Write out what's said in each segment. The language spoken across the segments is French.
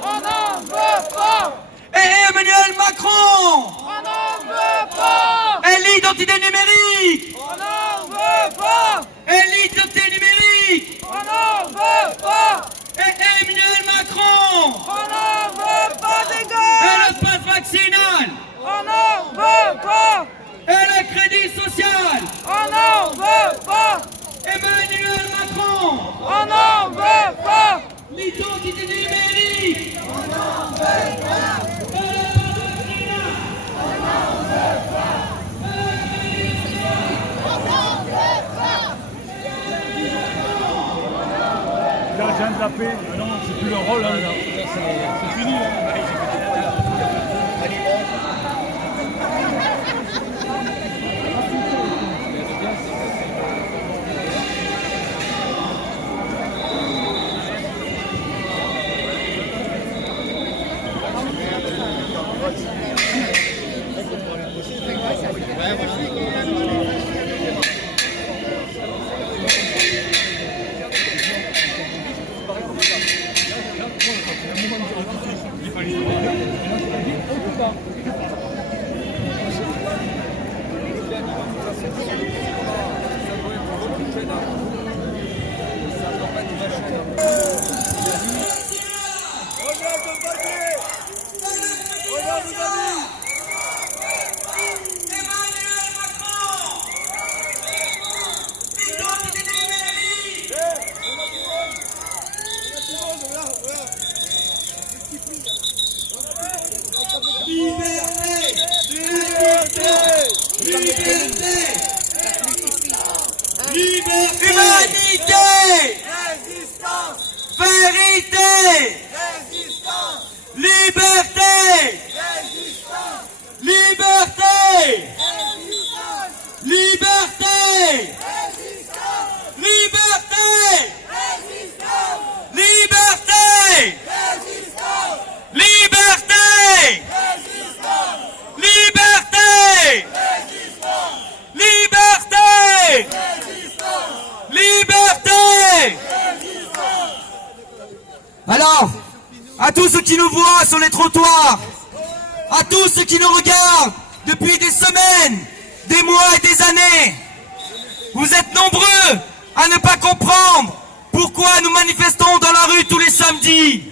On n'en veut pas. Et Emmanuel Macron. On n'en veut pas. Et l'identité numérique. On n'en veut pas. Et l'identité numérique. On n'en veut pas. Et Emmanuel Macron. On n'en veut pas des Et gars. le pass vaccinal. On n'en veut pas. Et le crédit social. On n'en veut pas. Emmanuel Macron. On n'en veut pas. L'identité numérique. Gardien de la paix, non, c'est plus leur rôle, hein. C'est fini. Humanité. Vérité. Liberté. Liberté. Liberté. Liberté. Liberté. Liberté. Liberté. Liberté. Liberté. Alors, à tous ceux qui nous voient sur les trottoirs, à tous ceux qui nous regardent depuis des semaines, des mois et des années, vous êtes nombreux à ne pas comprendre pourquoi nous manifestons dans la rue tous les samedis.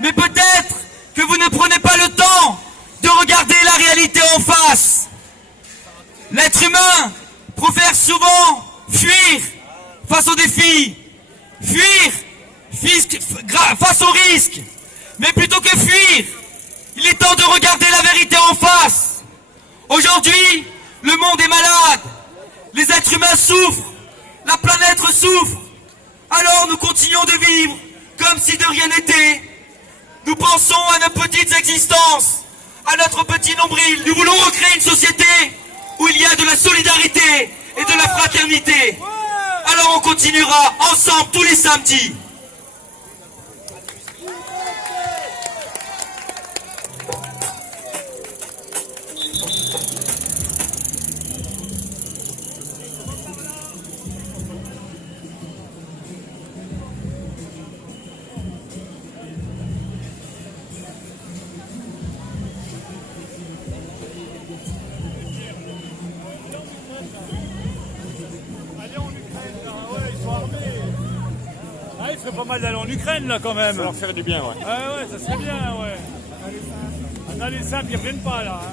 Mais peut-être que vous ne prenez pas le temps de regarder la réalité en face. L'être humain préfère souvent fuir face aux défis, fuir face aux risques. Mais plutôt que fuir, il est temps de regarder la vérité en face. Aujourd'hui, le monde est malade, les êtres humains souffrent, la planète souffre. Alors nous continuons de vivre comme si de rien n'était. Nous pensons à nos petites existences, à notre petit nombril. Nous voulons recréer une société où il y a de la solidarité et de la fraternité. Alors on continuera ensemble tous les samedis. Ah, il ferait pas mal d'aller en Ukraine là quand même. Ça leur ferait du bien, ouais. Ah ouais, ça serait bien, ouais. Dans les simples, ils reviennent pas là. Hein.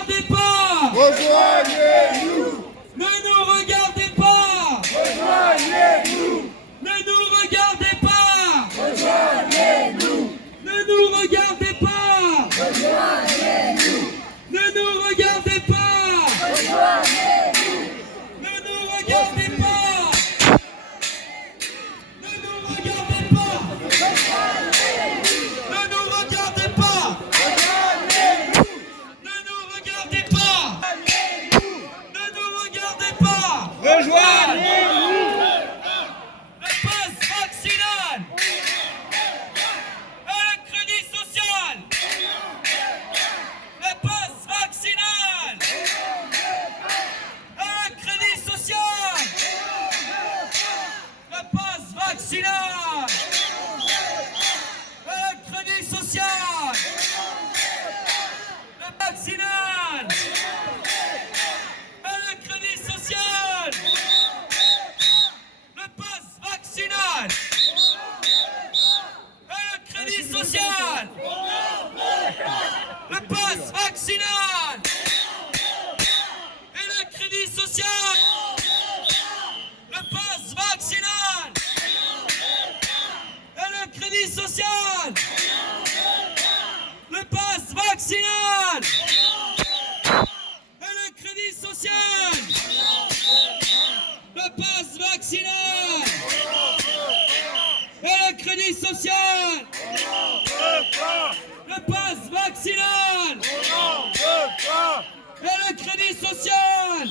regardez pas. Rejoignez-nous. Ne nous regardez pas. Rejoignez-nous. Ne nous regardez pas. Rejoignez-nous. Ne nous regardez pas. Rejoignez-nous. Ne nous regardez pas. Rejoignez-nous. Ne nous regardez pas. Ne nous regardez pas. Ne nous regardez pas. Ne nous regardez pas. Ne nous regardez pas. Rejoignez-nous. Le pass vaccinal. Et le crédit social. Le pass vaccinal. Et le crédit social. Le pass vaccinal. Et le crédit social. Le vaccinal. Et le crédit social. Le pass vaccinal. Et le crédit social. Le pass vaccinal. Et le crédit social. Le pass vaccinal. Et le crédit social. Le pass vaccinal. Et le crédit social. Le pass vaccinal. Et le crédit social. Le pass vaccinal. Et le crédit social.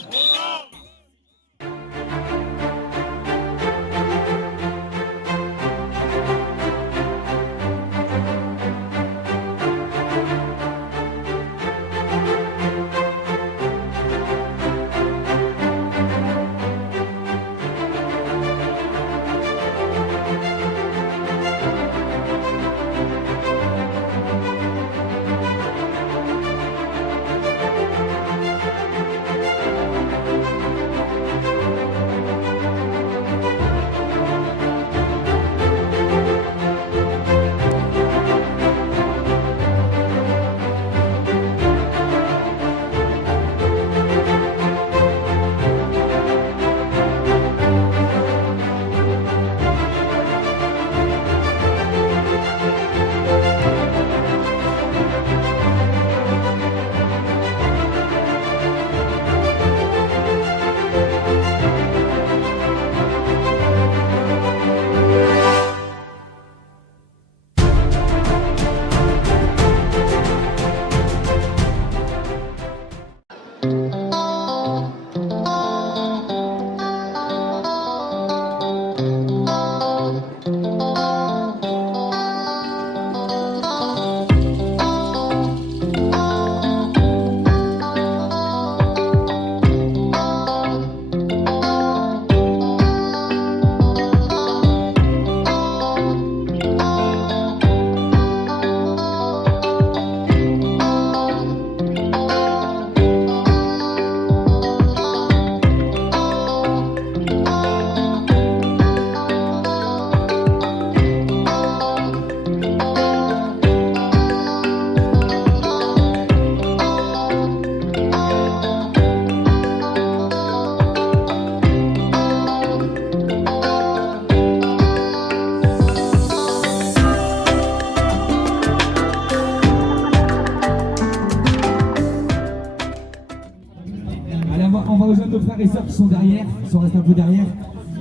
On va rejoindre nos frères et sœurs qui sont derrière, qui sont restés un peu derrière.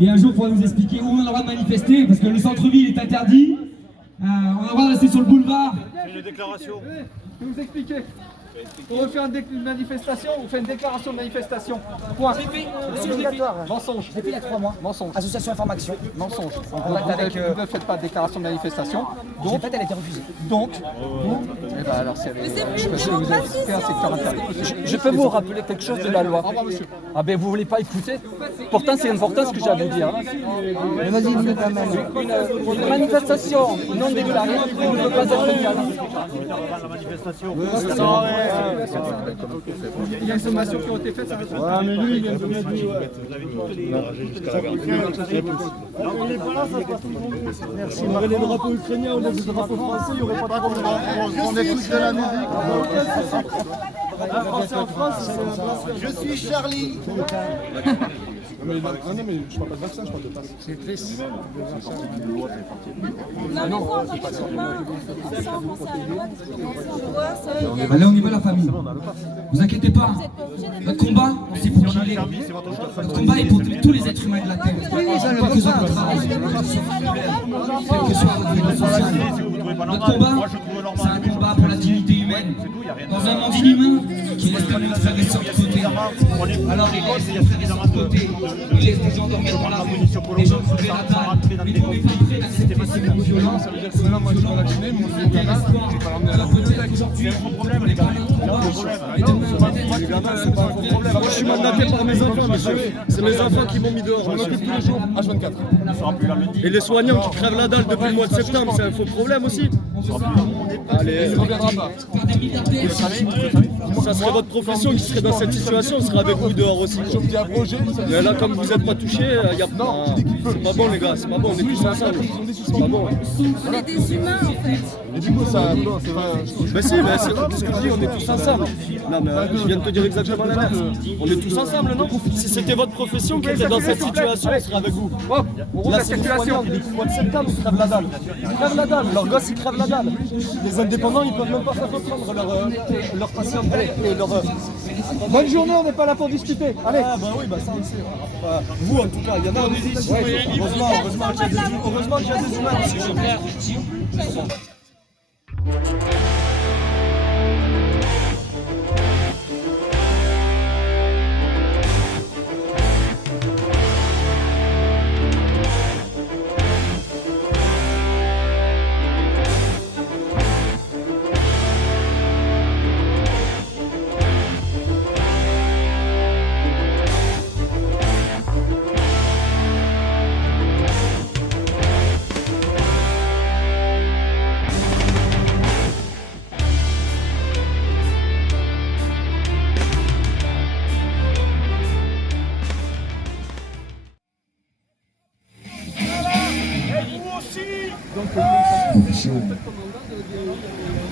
Et un jour, il faudra nous expliquer où on a le droit de manifester, parce que le centre-ville est interdit. On a le droit de rester sur le boulevard. C'est une déclaration. Je vais vous expliquer. On veut faire une manifestation, on fait une déclaration de manifestation. Point. C'est obligatoire. Mensonge. J'ai fait il y a 3 mois. Mensonge. Association Information. Mensonge. Vous Vous ne faites pas de déclaration de manifestation. J'ai Donc, fait, elle a été refusée. eh ben alors, si elle est, je peux vous expliquer un secteur interdit. Je peux vous rappeler quelque chose de la loi. Ah ben vous voulez pas écouter. Pourtant c'est important ce que j'ai à vous dire. Mais vas-y, dis quand même. Une manifestation non déclarée ne peut pas être légale. Il y a des sommations qui ont été faites, ça va se faire. Mais lui, il vient de me dire. Il n'est pas là, ça passe tout le monde. Merci. On aurait des drapeaux ukrainiens au lieu des drapeaux français, il n'y aurait pas de drapeaux. On écoute de la musique. Français en France, Je suis Charlie. Non mais je parle pas de vaccin, je parle de passe. C'est triste. Allez, on y va la famille. Vous inquiétez pas. Notre combat, c'est pour qui il est. Notre combat est pour tous les êtres humains de la Terre. Quoi que soit votre travail, quel que soit votre niveau social. Notre combat, c'est un combat pour la dignité humaine. Dans un monde inhumain qui laisse quand même frères et sœurs de côté. Alors il laisse les frères et sœurs de côté. Il laisse des gens dormir dans la rue, des gens crever la dalle. Mais nous, on n'est pas prêts d'accepter ces mêmes violences. Ça veut dire que maintenant, moi je suis vacciné, mon petit gamin, j'ai pas l'emmener à la Peut-être aujourd'hui, on n'est pas là de combat. Et demain, Les gamins, c'est pas un gros problème. Moi je suis mandaté par mes enfants, monsieur. C'est mes enfants qui m'ont mis dehors. Je m'en occupe tous les jours, H24. Et les soignants qui crèvent la dalle depuis le mois de septembre, c'est un faux problème aussi. Allez, on reviendra pas. Ça serait votre profession qui serait dans cette situation, on serait avec vous dehors aussi. Mais là, comme vous n'êtes pas touché, c'est pas bon les gars, c'est pas bon, on est tous ensemble. C'est pas bon. On est des humains en fait. Et du coup, ça. Mais si, mais c'est ce que je dis, on est tous ensemble. Non, mais je viens de te dire exactement l'inverse. On est tous ensemble, non? Si c'était votre profession qui était dans cette situation, on serait avec vous. Là, c'est les soignants, depuis le mois de septembre, ils crèvent la dalle. Ils crèvent la dalle, leurs gosses, ils crèvent la dalle. Les indépendants, ils peuvent même pas faire reprendre leur patients et leur... Bonne journée, on n'est pas là pour discuter. Allez. Ah bah oui, bah ça on le sait. Enfin, vous en tout cas, il y en a aussi. Ouais, heureusement qu'il y a des humains ici.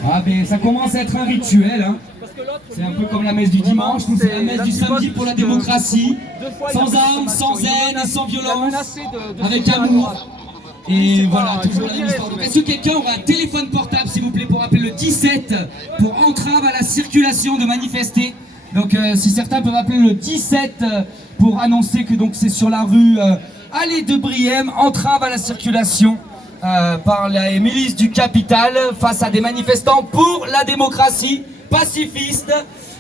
Ah ben ça commence à être un rituel, hein. C'est un peu comme la messe du dimanche, nous c'est la messe du samedi pour la démocratie, sans armes, sans haine et sans violence, avec amour. Et voilà, toujours la même histoire. Donc, est-ce que quelqu'un aura un téléphone portable, s'il vous plaît, pour appeler le 17 pour entrave à la circulation de manifester? Donc si certains peuvent appeler le 17 pour annoncer que donc c'est sur la rue Allée de Brième, entrave à la circulation par les milices du capital face à des manifestants pour la démocratie, pacifistes.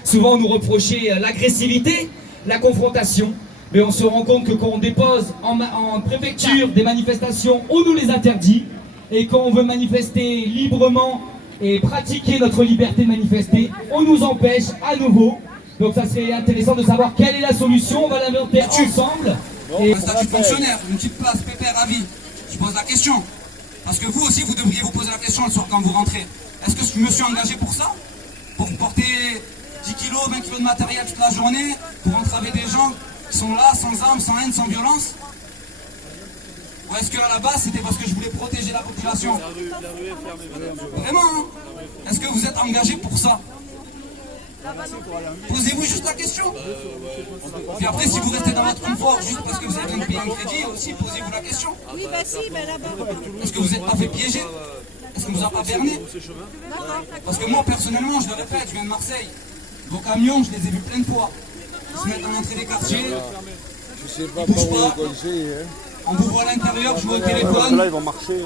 Souvent on nous reprochait l'agressivité, la confrontation, mais on se rend compte que quand on dépose en préfecture des manifestations, on nous les interdit, et quand on veut manifester librement et pratiquer notre liberté de manifester, on nous empêche à nouveau. Donc ça serait intéressant de savoir quelle est la solution, on va l'inventer ensemble. Et un statut de fonctionnaire, une petite place pépère à vie. Je pose la question. Parce que vous aussi, vous devriez vous poser la question le soir quand vous rentrez. Est-ce que je me suis engagé pour ça? Pour porter 10 kilos, 20 kilos de matériel toute la journée? Pour entraver des gens qui sont là, sans armes, sans haine, sans violence? Ou est-ce qu'à la base, c'était parce que je voulais protéger la population? Vraiment, hein? Est-ce que vous êtes engagé pour ça? Posez-vous juste la question. Puis après, si vous restez dans votre confort juste parce que vous avez besoin de payer un crédit, aussi posez-vous la question. Oui, bah si, bah là-bas. Est-ce que vous n'êtes pas fait piéger? Est-ce qu'on vous a pas berné? Parce que moi, personnellement, je le répète, je viens de Marseille. Vos camions, je les ai vus plein de fois. Ils se mettent à l'entrée des quartiers. Ils ne bougent pas. On vous voit à l'intérieur, je vois au téléphone. Là, ils vont marcher.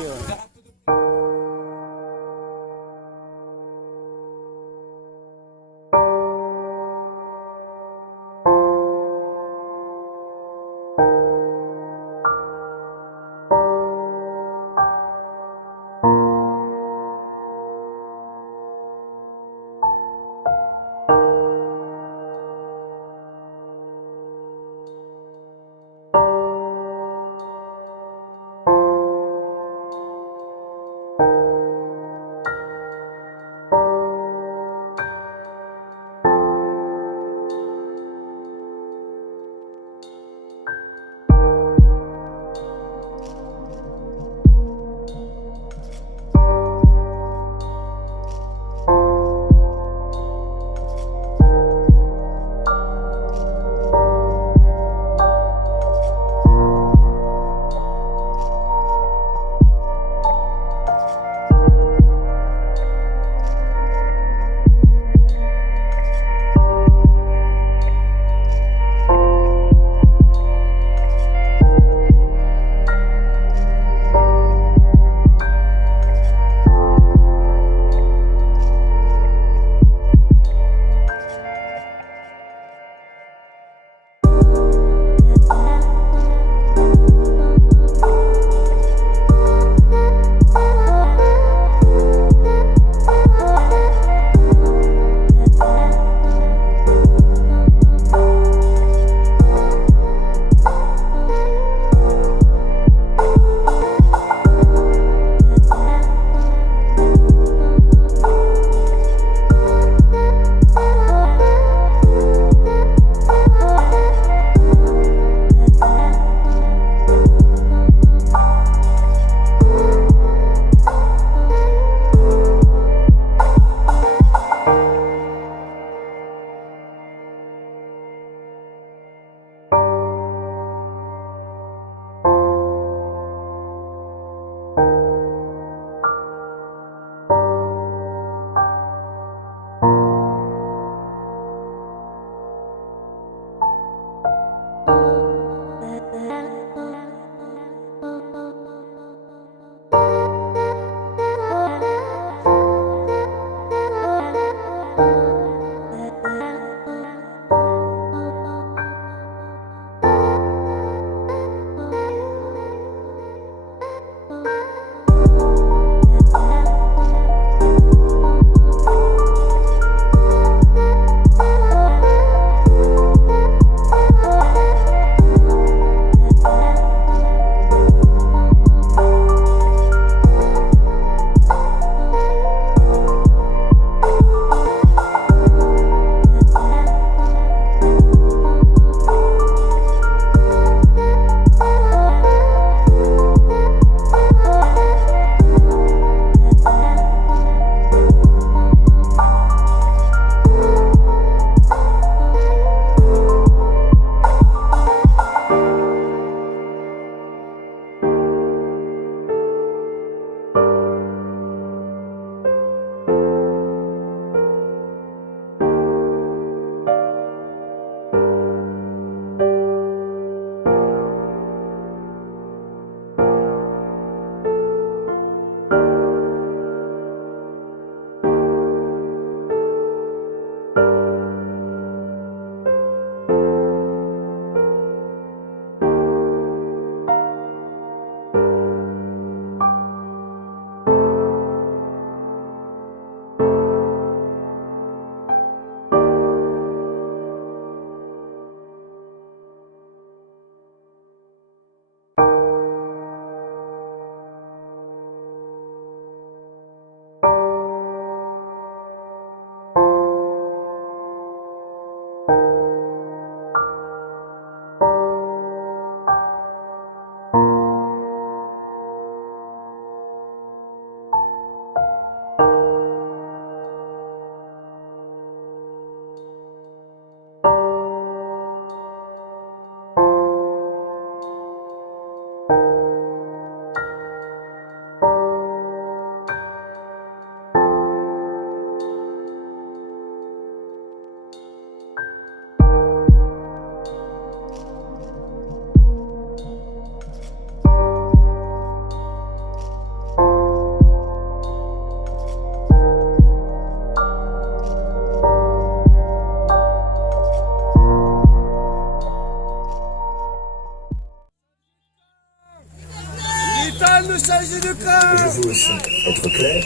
je veux aussi être clair,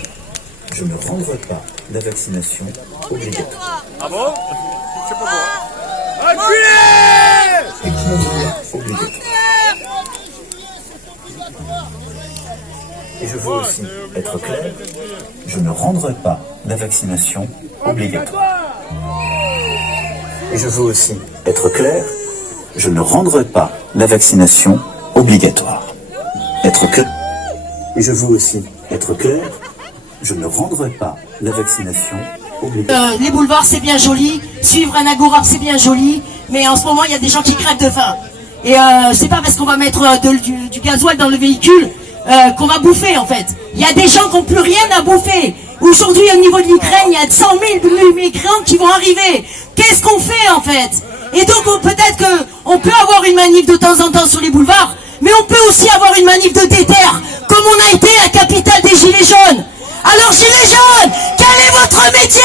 je ne rendrai pas la vaccination obligatoire. Ah bon? Je sais pas moi. Et qui n'en est obligatoire. Et je veux aussi être clair, je ne rendrai pas la vaccination obligatoire. Et je veux aussi être clair, je ne rendrai pas la vaccination obligatoire. Être clair. Et je veux aussi être clair, je ne rendrai pas la vaccination obligatoire. Les boulevards c'est bien joli, suivre un agora c'est bien joli, mais en ce moment il y a des gens qui crèvent de faim. Et c'est pas parce qu'on va mettre du gasoil dans le véhicule qu'on va bouffer en fait. Il y a des gens qui n'ont plus rien à bouffer. Aujourd'hui au niveau de l'Ukraine, il y a 100 000 migrants qui vont arriver. Qu'est-ce qu'on fait en fait? Et donc peut-être qu'on peut avoir une manif de temps en temps sur les boulevards, mais on peut aussi avoir une manif de déterre, comme on a été la capitale des Gilets jaunes. Alors Gilets jaunes, quel est votre métier?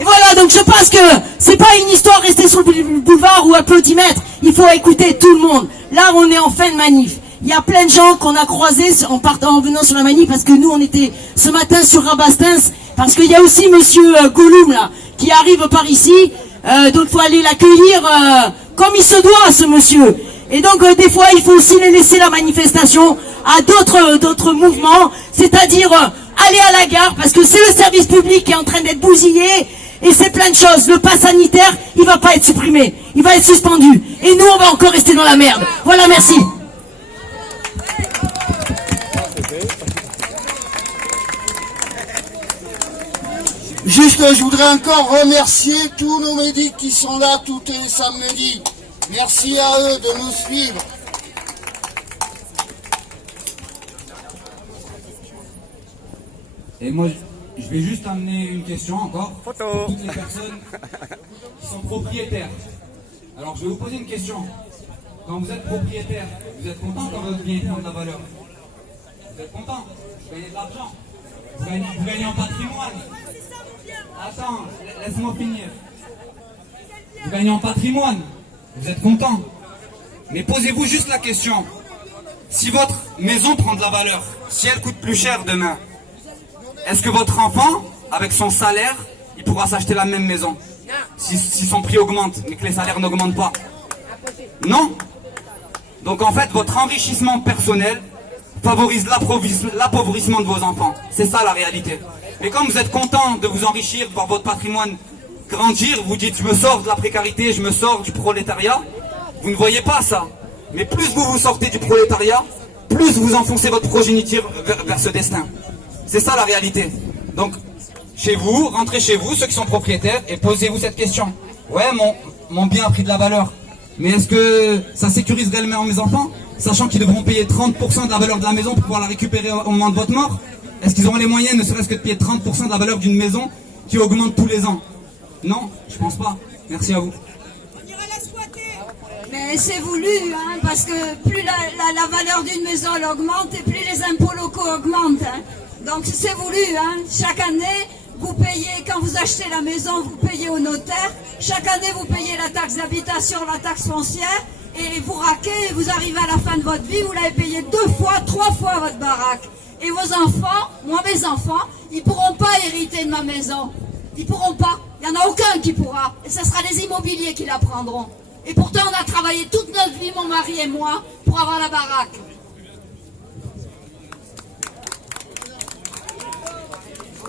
Et voilà, donc je pense que c'est pas une histoire restée sur le boulevard ou applaudimètre. Il faut écouter tout le monde. Là, on est en fin de manif. Il y a plein de gens qu'on a croisés en venant sur la manif, parce que nous, on était ce matin sur Rabastens, parce qu'il y a aussi monsieur Gollum, là, qui arrive par ici. Donc, il faut aller l'accueillir comme il se doit, ce monsieur. Et donc, des fois, il faut aussi les laisser la manifestation à d'autres mouvements, c'est-à-dire aller à la gare, parce que c'est le service public qui est en train d'être bousillé, et c'est plein de choses. Le pass sanitaire, il va pas être supprimé, il va être suspendu. Et nous, on va encore rester dans la merde. Voilà, merci. Juste, je voudrais encore remercier tous nos médics qui sont là tous les samedis. Merci à eux de nous suivre. Et moi, je vais juste amener une question encore pour toutes les personnes qui sont propriétaires. Alors, je vais vous poser une question. Quand vous êtes propriétaire, vous êtes content quand votre bien prend de la valeur? Vous êtes content? Vous gagnez de l'argent? Vous gagnez en patrimoine? Attends, laisse-moi finir. Vous gagnez en patrimoine? Vous êtes content? Mais posez-vous juste la question. Si votre maison prend de la valeur, si elle coûte plus cher demain, est-ce que votre enfant, avec son salaire, il pourra s'acheter la même maison? Si son prix augmente, mais que les salaires n'augmentent pas? Non. Donc en fait, votre enrichissement personnel favorise l'appauvrissement de vos enfants. C'est ça la réalité. Et comme vous êtes content de vous enrichir, de voir votre patrimoine grandir, vous dites je me sors de la précarité, je me sors du prolétariat, vous ne voyez pas ça. Mais plus vous sortez du prolétariat, plus vous enfoncez votre progéniture vers ce destin. C'est ça la réalité. Donc, chez vous, rentrez chez vous, ceux qui sont propriétaires, et posez-vous cette question. Ouais, mon bien a pris de la valeur. Mais est-ce que ça sécurise réellement mes enfants? Sachant qu'ils devront payer 30% de la valeur de la maison pour pouvoir la récupérer au moment de votre mort? Est-ce qu'ils auront les moyens, ne serait-ce que de payer 30% de la valeur d'une maison qui augmente tous les ans? Non, je pense pas. Merci à vous. Mais c'est voulu, hein, parce que plus la valeur d'une maison elle augmente et plus les impôts locaux augmentent. Hein. Donc c'est voulu, hein. Chaque année, vous payez, quand vous achetez la maison, vous payez au notaire. Chaque année, vous payez la taxe d'habitation, la taxe foncière, et vous raquez, et vous arrivez à la fin de votre vie, vous l'avez payé 2 fois, 3 fois votre baraque. Et vos enfants, moi mes enfants, ils pourront pas hériter de ma maison. Ils pourront pas. Il n'y en a aucun qui pourra. Et ce sera les immobiliers qui la prendront. Et pourtant, on a travaillé toute notre vie, mon mari et moi, pour avoir la baraque.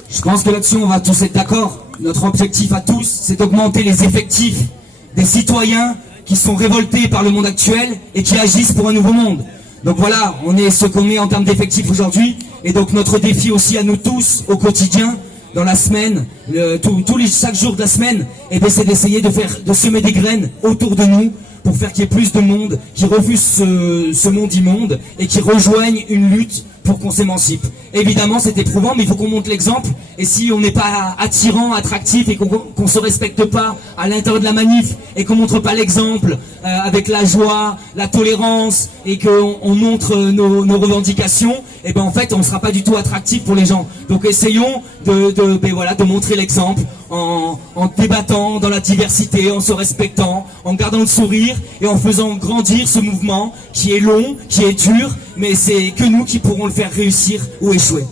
Je pense que là-dessus, on va tous être d'accord. Notre objectif à tous, c'est d'augmenter les effectifs des citoyens qui sont révoltés par le monde actuel et qui agissent pour un nouveau monde. Donc voilà, on est ce qu'on est en termes d'effectifs aujourd'hui. Et donc notre défi aussi à nous tous, au quotidien, dans la semaine, chaque jour de la semaine, c'est d'essayer de semer des graines autour de nous pour faire qu'il y ait plus de monde qui refuse ce monde immonde et qui rejoigne une lutte pour qu'on s'émancipe. Évidemment, c'est éprouvant, mais il faut qu'on montre l'exemple. Et si on n'est pas attirant, attractif, et qu'on se respecte pas à l'intérieur de la manif, et qu'on montre pas l'exemple avec la joie, la tolérance, et qu'on montre nos revendications, et ben en fait, on ne sera pas du tout attractif pour les gens. Donc essayons de montrer l'exemple en débattant dans la diversité, en se respectant, en gardant le sourire et en faisant grandir ce mouvement qui est long, qui est dur, mais c'est que nous qui pourrons le faire réussir ou échouer.